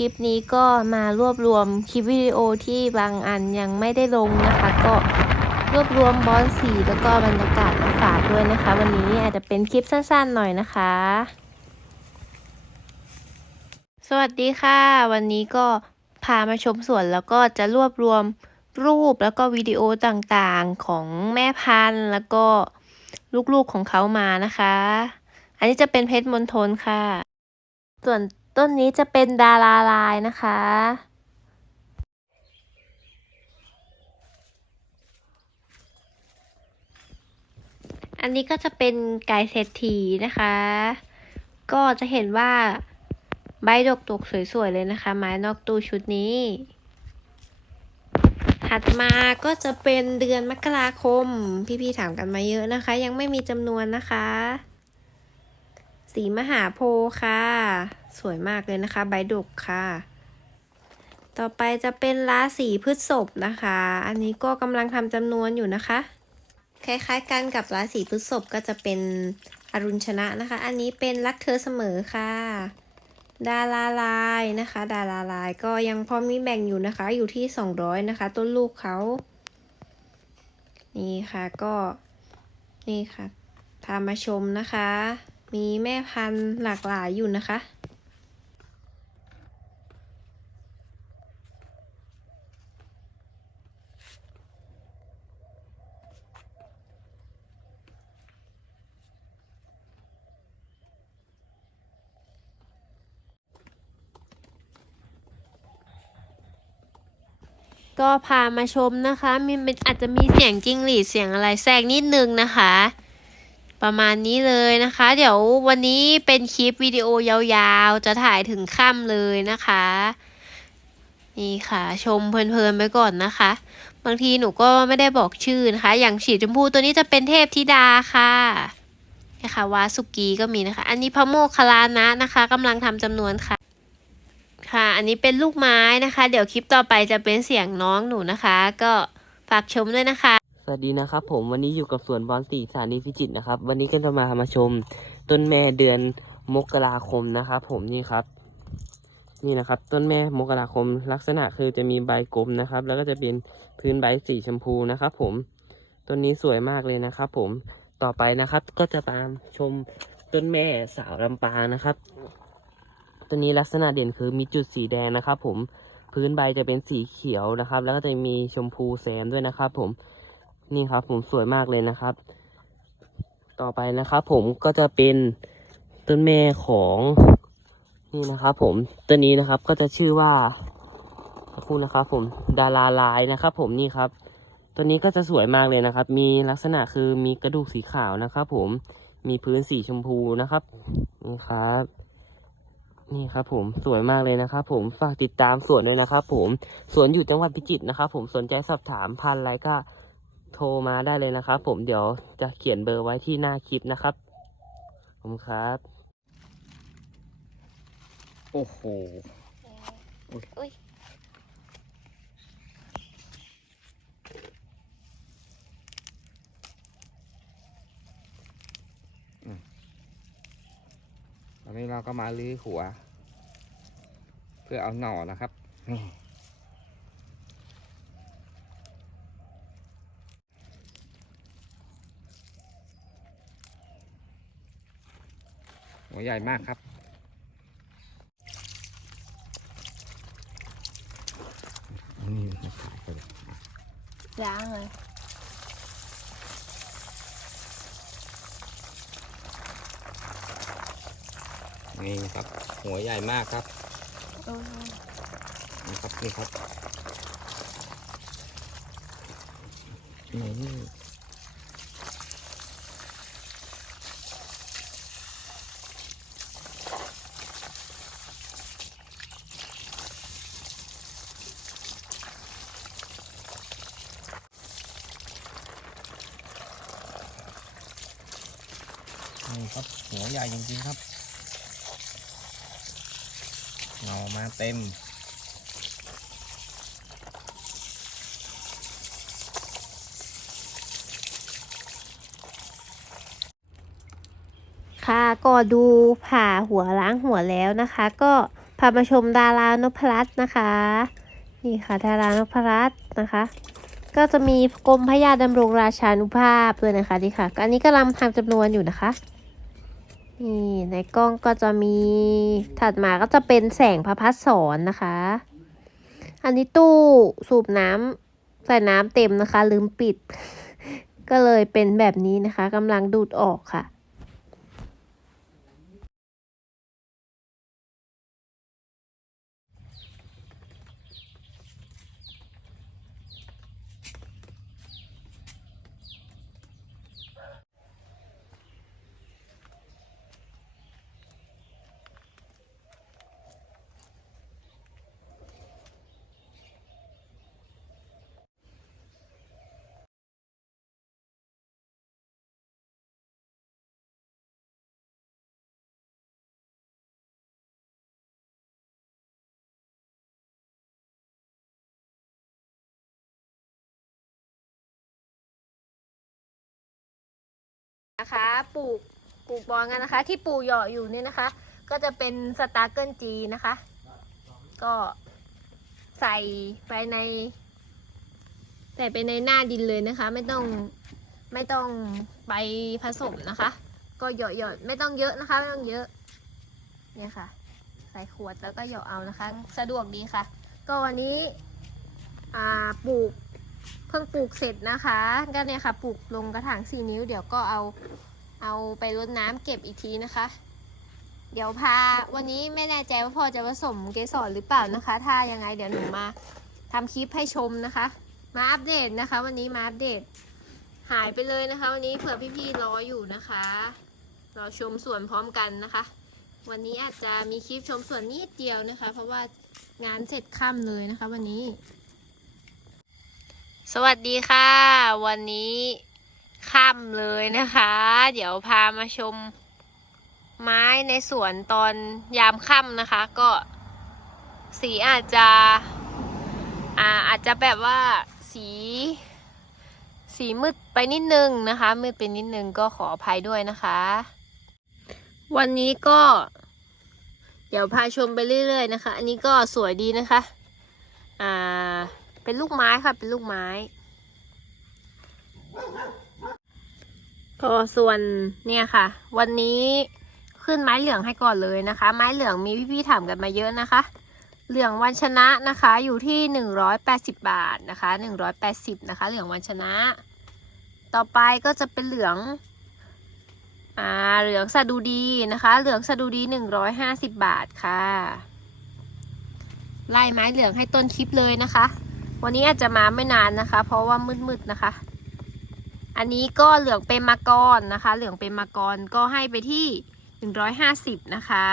ลิปนี้ก็มารวบรวมคลิปวิดีโอที่บางอันยังไม่ได้ลงนะคะ ก็รวบรวมบอลสีแล้วก็บรรยากาศมาฝากด้วยนะคะ วันนี้อาจจะเป็นคลิปสั้นๆหน่อยนะคะ สวัสดีค่ะ วันนี้ก็พามาชมสวนแล้วก็จะรวบรวมรูปแล้วก็วิดีโอต่างๆของแม่พันธุ์แล้วก็ลูกๆของเขามานะคะ อันนี้จะเป็นเพชรมณฑลค่ะ ส่วน ต้นนี้จะเป็นดาราลายนะคะ อันนี้ก็จะเป็นไก่เศรษฐีนะคะ ก็จะเห็นว่าใบดกตกสวยๆเลยนะคะ ไม้นอกตู้ชุดนี้ ถัดมาก็จะเป็นเดือนมกราคม พี่ๆถามกันมาเยอะนะคะ ยังไม่มีจำนวนนะคะ สีมหาโพธิ์ค่ะ สวยมากเลยนะคะ ใบดกค่ะ ต่อไปจะเป็นราศีพฤษภนะคะ อันนี้ก็กำลังทำจำนวนอยู่นะคะ คล้ายๆกันกับราศีพฤษภก็จะเป็นอรุณชนะนะคะ อันนี้เป็นรักเธอเสมอค่ะ ดาราลายนะคะ ดาราลายก็ยังพอมีแบ่งอยู่นะคะ อยู่ที่ 200 นะคะ ต้นลูกเขานี่ค่ะก็นี่ค่ะพามาชมนะคะ มีแม่พันธุ์หลากหลายอยู่นะคะ ก็พามาชมนะคะมีมันอาจจะมีเสียงจิ้งหรีดเสียงอะไรแทรกนิดนึงนะคะ ประมาณนี้เลยนะคะ เดี๋ยววันนี้เป็นคลิปวิดีโอยาวๆ จะถ่ายถึงค่ำเลยนะคะ นี่ค่ะ ชมเพลินๆไปก่อนนะคะ บางทีหนูก็ไม่ได้บอกชื่อนะคะ อย่างสีชมพูตัวนี้จะเป็นเทพธิดาค่ะนะคะวาสุกีก็มีนะคะ อันนี้พระโมคคัลลานะนะคะกำลังทำจำนวนค่ะ ค่ะ อันนี้เป็นลูกไม้นะคะ เดี๋ยวคลิปต่อไปจะเป็นเสียงน้องหนูนะคะ ก็ฝากชมด้วยนะคะ สวัสดีนะครับ ผมวันนี้อยู่กับสวนบอลสีสถานีพิจิตรนะครับ วันนี้ก็จะมามาชม ต้นแม่เดือนมกราคมนะครับผมนี่ครับ นี่นะครับ ต้นแม่มกราคมลักษณะคือจะมีใบกลมนะครับ แล้วก็จะเป็นพื้นใบสีชมพูนะครับผมต้นนี้สวยมากเลยนะครับ ผมต่อไปนะครับก็จะตามชมต้นแม่สาวลำปางนะครับ ต้นนี้ลักษณะเด่นคือมีจุดสีแดงนะครับ ผมพื้นใบจะเป็นสีเขียวนะครับ แล้วก็จะมีชมพูแซมด้วยนะครับ ผมนี่ครับ ผมสวยมากเลยนะครับ ต่อไปนะครับ ผมก็จะเป็นต้นแม่ของนี่นะครับ ผมต้นนี้นะครับก็จะชื่อว่าสักครู่นะครับ ผมดาราลายนะครับ ผมนี่ครับตัวนี้ก็จะสวยมากเลยนะครับ มีลักษณะคือมีกระดูกสีขาวนะครับ ผมมีพื้นสีชมพูนะครับนี่ครับ นี่ครับผมสวยมากเลยนะครับผมฝากติดตามสวนด้วยนะครับผมสวนอยู่จังหวัดพิจิตรนะครับผมสนใจสอบถามพันธุ์อะไรก็โทรมาได้เลยนะครับผมเดี๋ยวจะเขียนเบอร์ไว้ที่หน้าคลิปนะครับผมครับ โอ้โห อุ้ย อนนี้เราก็มาลื้อหัว เพื่อเอาหน่อนะครับนี่หัวใหญ่มากครับ อันนี้มาขายกันเลย ล้างเลย นี่ครับ หัวให ญ่มากครับนี่ครับนี่ครับนี่นี่ครับหัวใหญ่จริงๆครับ หน่อมา เต็ม ค่ะก็ดูผ่าหัวล้างหัวแล้วนะคะ ก็พามาชมดารานพรัตน์นะคะ นี่ค่ะดารานพรัตน์นะคะ ก็จะมีกรมพระยาดำรงราชานุภาพด้วยนะคะนี่ค่ะอันนี้กำลังทำจำนวนอยู่นะคะ นี่ในกล้องก็จะมีถัดมาก็จะเป็นแสงพระพัดสอนนะคะ อันนี้ตู้สูบน้ำใส่น้ำเต็มนะคะ ลืมปิด ก็เลยเป็นแบบนี้นะคะกำลังดูดออกค่ะ นะคะปลูกปลูกบอนกันนะคะ ที่ปลูกหยาะอยู่เนี่ยนะคะ ก็จะเป็นสตาร์เกิลจีนะคะ ก็ใส่ไปใน ใส่ไปในหน้าดินเลยนะคะ ไม่ต้องไม่ต้องไปผสมนะคะ ก็หยาะเหยาะไม่ต้องเยอะนะคะ ไม่ต้องเยอะเนี่ยค่ะ ใส่ขวดแล้วก็หยาะเอานะคะ สะดวกดีค่ะ ก็วันนี้อาปลูก เพิ่งปลูกเสร็จนะคะก็เนี่ยค่ะปลูกลงกระถางสี่นิ้ว เดี๋ยวก็เอาเอาไปรดน้ำเก็บอีกทีนะคะ เดี๋ยวพาวันนี้ไม่แน่ใจว่าพ่อจะผสมเกสรหรือเปล่านะคะ ถ้ายังไงเดี๋ยวหนูมาทำคลิปให้ชมนะคะ มาอัปเดตนะคะ วันนี้มาอัปเดต หายไปเลยนะคะ วันนี้เผื่อพี่ๆรออยู่นะคะรอชมสวนพร้อมกันนะคะ วันนี้อาจจะมีคลิปชมสวนนิดเดียวนะคะ เพราะว่างานเสร็จค่ำเลยนะคะ วันนี้ สวัสดีค่ะ วันนี้ค่ำเลยนะคะ เดี๋ยวพามาชมไม้ในสวนตอนยามค่ำนะคะ ก็สีอาจจะอ่าอาจจะแบบว่าสี สีมืดไปนิดนึงนะคะ มืดไปนิดนึงก็ขออภัยด้วยนะคะ วันนี้ก็ เดี๋ยวพาชมไปเรื่อยๆนะคะ อันนี้ก็สวยดีนะคะ อ่า เป็นลูกไม้ค่ะ เป็นลูกไม้ก็ส่วนเนี่ยค่ะ วันนี้ขึ้นไม้เหลืองให้ก่อนเลยนะคะ ไม้เหลืองมีพี่ๆถามกันมาเยอะนะคะ เหลืองวันชนะนะคะ อยู่ที่หนึ่งร้อยแปดสิบบาทนะคะหนึ่งร้อยแปดสิบนะคะ เหลืองวันชนะ ต่อไปก็จะเป็นเหลืองอ่าเหลืองสะดูดีนะคะ เหลืองสะดูดีหนึ่งร้อยห้าสิบบาทค่ะไล่ไม้เหลืองให้ต้นคลิปเลยนะคะ วันนี้อาจจะมาไม่นานนะคะ เพราะว่ามืดๆนะคะ อันนี้ก็เหลืองเป็นมากรนะคะ เหลืองเป็นมากรก็ให้ไปที่หนึ่งร้อยห้าสิบนะคะ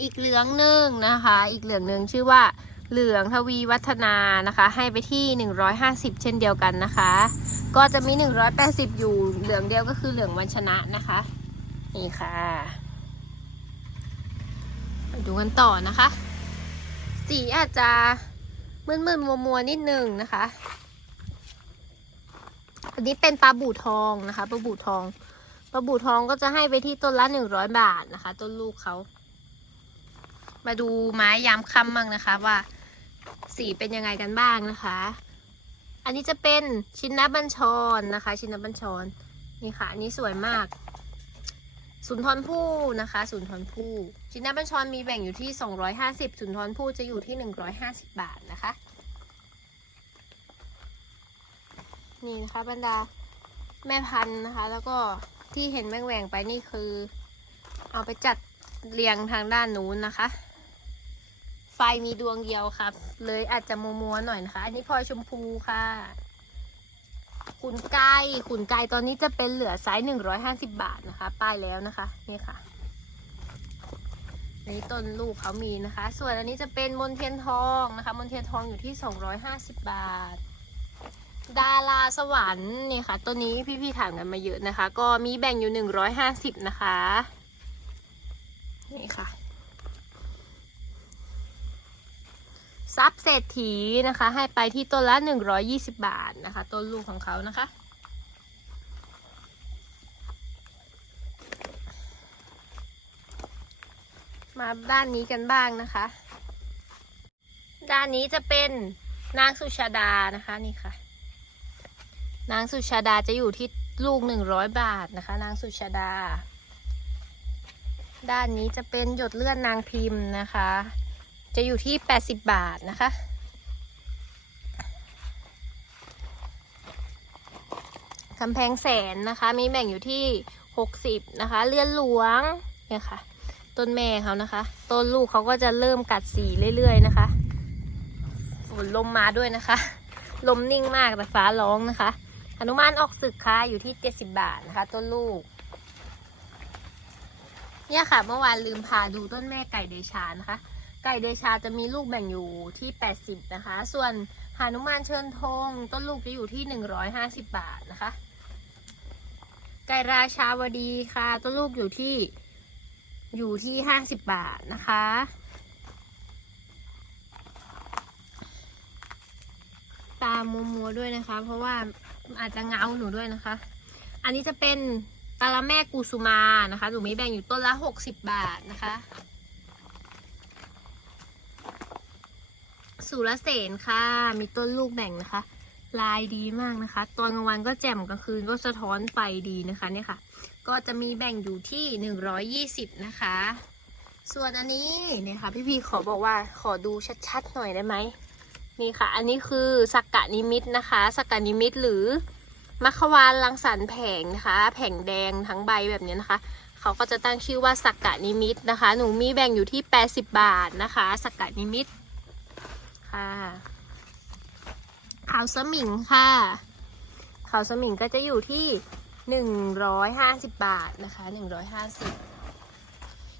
อีกเหลืองหนึ่งนะคะ อีกเหลืองหนึ่งชื่อว่าเหลืองทวีวัฒนานะคะ ให้ไปที่หนึ่งร้อยห้าสิบเช่นเดียวกันนะคะ ก็จะมีหนึ่งร้อยแปดสิบอยู่เหลืองเดียวก็คือเหลืองวันชนะนะคะ นี่ค่ะไปดูกันต่อนะคะ สีอาจจะมึนๆมัวมัวๆนิดนึงนะคะ อันนี้เป็นปลาบู่ทองนะคะปลาบู่ทองปลาบู่ทองก็จะให้ไปที่ต้นละหนึ่งร้อยบาทนะคะ ต้นลูกเขา มาดูไม้ยามค่ำบ้างนะคะ ว่าสีเป็นยังไงกันบ้างนะคะ อันนี้จะเป็นชินนบัญชรนะคะ ชินนบัญชรนี่ค่ะอันนี้สวยมาก สุนทรภู่นะคะ สุนทรภู่ ชินนาบัญชรมีแบ่งอยู่ที่ 250สุนทรภู่จะอยู่ที่ 150 บาทนะคะ นี่นะคะบรรดาแม่พันธุ์นะคะ แล้วก็ที่เห็นแหว่งไปนี่คือ เอาไปจัดเรียงทางด้านนู้นนะคะ ไฟมีดวงเดียวครับ เลยอาจจะมัวๆหน่อยนะคะ อันนี้พลอยชมพูค่ะ ขุนไก่ขุนไก่ตอนนี้จะเป็นเหลือไซส์หนึ่งร้อยห้าสิบาทนะคะ ป้ายแล้วนะคะ นี่ค่ะ นนี้ต้นลูกเขามีนะคะ ส่วนอันนี้จะเป็นมนเทียนทองนะคะ มนเทียนทองอยู่ที่สองร้อยห้าสิบบาท ดาราสวรรค์นี่ค่ะตัวนี้พี่ๆถามกันมาเยอะนะคะ ก็มีแบ่งอยู่หนึ่งร้อยห้าสิบนะคะ นี่ค่ะซับเศรษฐีนะคะ ให้ไปที่ต้นละ 120 บาทนะคะ ต้นลูกของเขานะคะ น มา ด้านนี้กันบ้างนะคะ ด้านนี้จะเป็นนางสุชาดานะคะนี่ค่ะ นางสุชาดาจะอยู่ที่ลูกหนึ่งร้อยบาทนะคะ นางสุชาดา ด้านนี้จะเป็นหยดเลือดนางพิมพ์นะคะ จะอยู่ที่แปดสิบบาทนะคะกำแพงแสนนะคะ มีแบ่งอยู่ที่หกสิบนะคะ เลื่อนหลวงเนี่ยค่ะ ต้นแม่เขานะคะ ต้นลูกเขาก็จะเริ่มกัดสีเรื่อยๆนะคะฝนลมมาด้วยนะคะ ลมนิ่งมากแต่ฟ้าร้องนะคะหนุมานออกศึกค่ะอยู่ที่เจ็ดสิบบาทนะคะ ต้นลูก เนี่ยค่ะ เมื่อวานลืมพาดูต้นแม่ไก่เดชานะคะ ไก่เดชาจะมีลูกแบ่งอยู่ที่แปดสิบนะคะ ส่วนหานุมานเชิญธงต้นลูกจะอยู่ที่หนึ่งร้อยห้าสิบบาทนะคะ ไก่ราชาวดีค่ะ ต้นลูกอยู่ที่ อยู่ที่ห้าสิบบาทนะคะ ตามมัวมัวด้วยนะคะ เพราะว่าอาจจะเงาหนูด้วยนะคะ อันนี้จะเป็นตาละแม่กุสุมานะคะ หนูมีแบ่งอยู่ต้นละหกสิบบาทนะคะ สุรเสนค่ะ มีต้นลูกแบ่งนะคะ ลายดีมากนะคะ ตอนกลางวันก็แจ่มกลางคืนก็สะท้อนไฟดีนะคะเนี่ยค่ะ ก็จะมีแบ่งอยู่ที่หนึ่งร้อยยี่สิบนะคะ ส่วนอันนี้เนี่ยค่ะพี่พีขอบอกว่าขอดูชัดๆหน่อยได้ไหมนี่ค่ะ อันนี้คือสักกะนิมิตนะคะสักกะนิมิตหรือมัควานรังสรรแผงนะคะ แผงแดงทั้งใบแบบนี้นะคะ เขาก็จะตั้งชื่อว่าสักกะนิมิตนะคะ หนูมีแบ่งอยู่ที่ 80 บาทนะคะ สักกะนิมิตค่ะ ขาวสมิงค่ะ ขาวสมิงก็จะอยู่ที่150บาทนะคะ150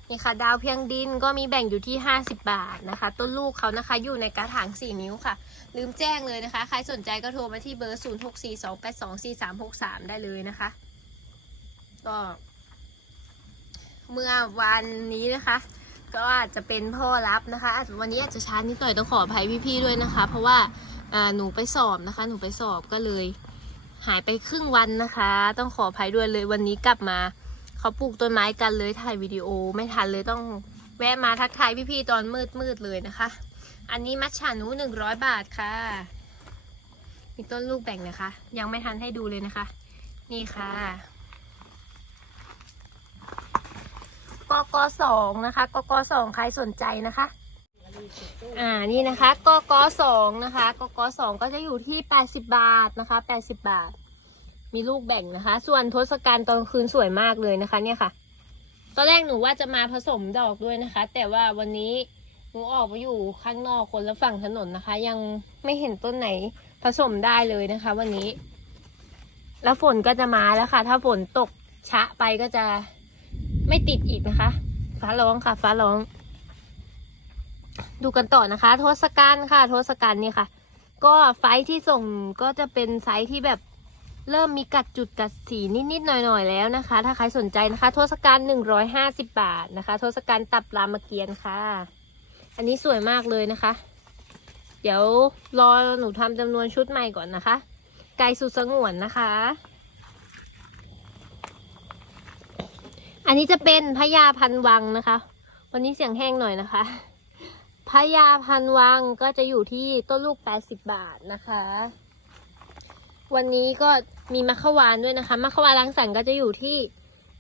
นี่ค่ะ ดาวเพียงดินก็มีแบ่งอยู่ที่50บาทนะคะ ต้นลูกเขานะคะอยู่ในกระถาง4นิ้วค่ะ ลืมแจ้งเลยนะคะ ใครสนใจก็โทรมาที่เบอร์0642824363ได้เลยนะคะ ก็เมื่อวันนี้นะคะ ก็อาจจะเป็นพ่อรับนะคะวันนี้อาจจะช้านิดหน่อยต้องขออภัยพี่ๆด้วยนะคะ เพราะว่า หนูไปสอบนะคะ หนูไปสอบก็เลย หายไปครึ่งวันนะคะ ต้องขออภัยด้วยเลยวันนี้กลับมาเขาปลูกต้นไม้กันเลยถ่ายวิดีโอไม่ทันเลยต้องแวะมาทักทายพี่ๆตอนมืดมืดๆเลยนะคะ อันนี้มัชฉานุหนึ่งร้อยบาทค่ะ มีต้นลูกแบ่งนะคะ ยังไม่ทันให้ดูเลยนะคะ นี่ค่ะกกสองนะคะกกสองใครสนใจนะคะ อ่านี่นะคะกกสองนะคะกกสองก็จะอยู่ที่แปดสิบบาทนะคะแปดสิบบาท มีลูกแบ่งนะคะ ส่วนทศกัณฐ์ตอนคืนสวยมากเลยนะคะ เนี่ยค่ะ ตอนแรกหนูว่าจะมาผสมดอกด้วยนะคะ แต่ว่าวันนี้หนูออกมาอยู่ข้างนอกคนละฝั่งถนนนะคะ ยังไม่เห็นต้นไหนผสมได้เลยนะคะ วันนี้ แล้วฝนก็จะมาแล้วค่ะ ถ้าฝนตกชะไปก็จะไม่ติดอีกนะคะ ฟ้าร้องค่ะ ฟ้าร้อง ดูกันต่อนะคะ ทศกัณฐ์ค่ะ ทศกัณฐ์เนี่ยค่ะ ก็ไฟที่ส่งก็จะเป็นไซส์ที่แบบเริ่มมีกัดจุดกัดสีนิดๆหน่อยๆแล้วนะคะ ถ้าใครสนใจนะคะ ทศกัณฐ์หนึ่งร้อยห้าสิบบาทนะคะ ทศกัณฐ์ตับรามเกียรติค่ะ อันนี้สวยมากเลยนะคะ เดี๋ยวรอหนูทำจำนวนชุดใหม่ก่อนนะคะ ไก่สุดสงวนนะคะ อันนี้จะเป็นพญาพันวังนะคะ วันนี้เสียงแห้งหน่อยนะคะ พญาพันวังก็จะอยู่ที่ต้นลูก 80 บาทนะคะ วันนี้ก็มีมัคควานด้วยนะคะมัคควานรังสรรก็จะอยู่ที่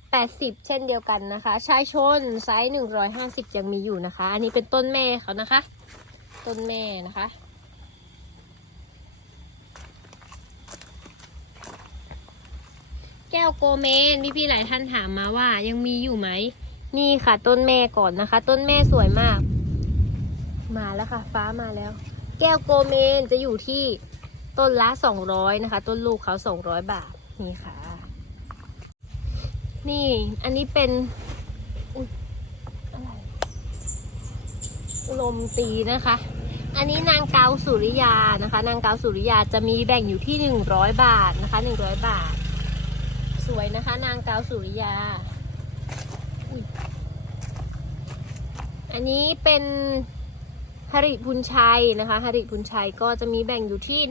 80 เช่นเดียวกันนะคะ ชายชนไซส์ 150 ยังมีอยู่นะคะ อันนี้เป็นต้นแม่เขานะคะ ต้นแม่นะคะแก้วโกเมนพี่พี่ๆหลายท่านถามมาว่ายังมีอยู่ไหม นี่ค่ะต้นแม่ก่อนนะคะ ต้นแม่สวยมาก มาแล้วค่ะ ฟ้ามาแล้ว แก้วโกเมนจะอยู่ที่ต้นละสองร้อยนะคะ ต้นลูกเขาสองร้อยบาทนี่ค่ะ นี่อันนี้เป็นอะไรลมตีนะคะ อันนี้นางเกาสุริยานะคะ นางเกาสุริยาจะมีแบ่งอยู่ที่หนึ่งร้อยบาทนะคะหนึ่งร้อยบาท สวยนะคะ นางเกาสุริยาอันนี้เป็น หริพุนชัยนะคะหริพุนชัยก็จะมีแบ่งอยู่ที่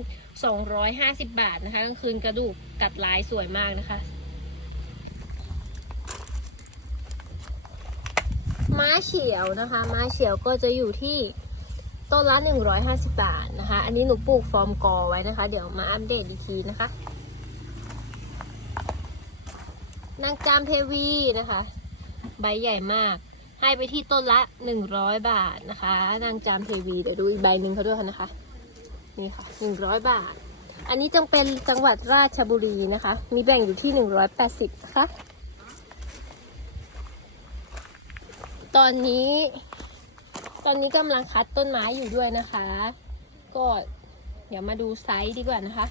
250 บาทนะคะกลางคืนกระดูกกัดลายสวยมากนะคะม้ม้าเฉียวนะคะ ม้าเฉียวก็จะอยู่ที่ต้นละ 150 บาทนะคะ อันนี้หนูปลูกฟอร์มกอไว้นะคะ เดี๋ยวมาอัปเดตอีกทีนะคะ นางจามเทวีนะคะ ใบใหญ่มาก ให้ไปที่ต้นละ 100 บาทนะคะ นางจามเทวีเดี๋ยวดูอีกใบหนึ่งเขาด้วยนะคะ นี่ค่ะ 100 บาท อันนี้จังเป็นจังหวัดราชบุรีนะคะ มีแบ่งอยู่ที่ 180นะคะตอนนี้ ตอนนี้กำลังคัดต้นไม้อยู่ด้วยนะคะ ก็เดี๋ยวมาดูไซส์ดีกว่านะคะ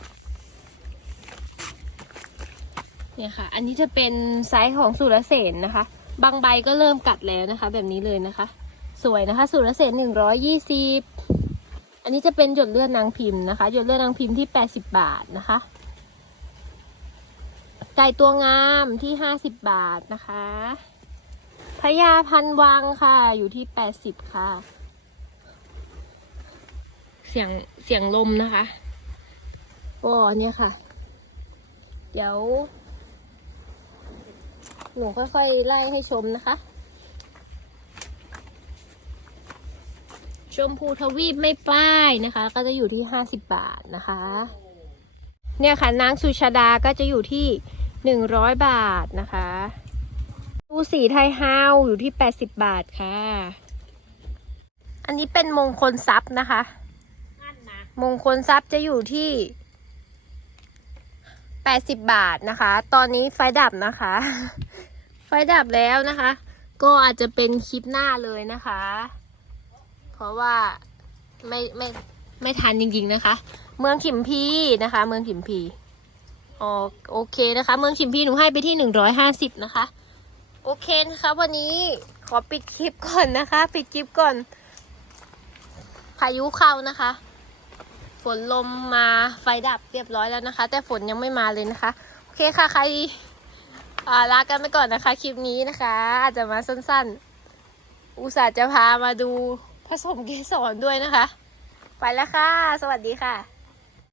เนี่ยค่ะ อันนี้จะเป็นไซส์ของสุรเสนนะคะ บางใบก็เริ่มกัดแล้วนะคะ แบบนี้เลยนะคะ สวยนะคะสุรเสนหนึ่งร้อยยี่สิบอันนี้จะเป็นหยดเลือดนางพิมพ์นะคะ หยดเลือดนางพิมพ์ที่แปดสิบบาทนะคะไก่ตัวงามที่ห้าสิบบาทนะคะพญาพันวังค่ะ อยู่ที่แปดสิบค่ะ เสียงเสียงลมนะคะก็เนี่ยค่ะ เดี๋ยว หนูค่อยๆไล่ให้ชมนะคะ ชมพูทวีปไม่ป้ายนะคะ ก็จะอยู่ที่ห้าสิบบาทนะคะ เนี่ยค่ะนางสุชาดาก็จะอยู่ที่หนึ่งร้อยบาทนะคะดูสีไทยฮาวอยู่ที่แปดสิบบาทค่ะ อันนี้เป็นมงคลทรัพย์นะคะ มงคลทรัพย์จะอยู่ที่ แปดสิบบาทนะคะ ตอนนี้ไฟดับนะคะ ไฟดับแล้วนะคะ ก็อาจจะเป็นคลิปหน้าเลยนะคะ เพราะว่าไม่ไม่ไม่ทันจริงๆนะคะ เมืองขิมพีนะคะ เมืองขิมพีอ๋อโอเคนะคะ เมืองขิมพีหนูให้ไปที่หนึ่งร้อยห้าสิบนะคะ โอเคนะคะวันนี้ขอปิดคลิปก่อนนะคะ ปิดคลิปก่อน พายุเข้านะคะ ฝนลมมาไฟดับเรียบร้อยแล้วนะคะ แต่ฝนยังไม่มาเลยนะคะ โอเคค่ะใครอ่าลากันไปก่อนนะคะ คลิปนี้นะคะ อาจจะมาสั้นๆ อุตส่าห์จะพามาดูผสมเกสรด้วยนะคะ ไปแล้วค่ะ สวัสดีค่ะ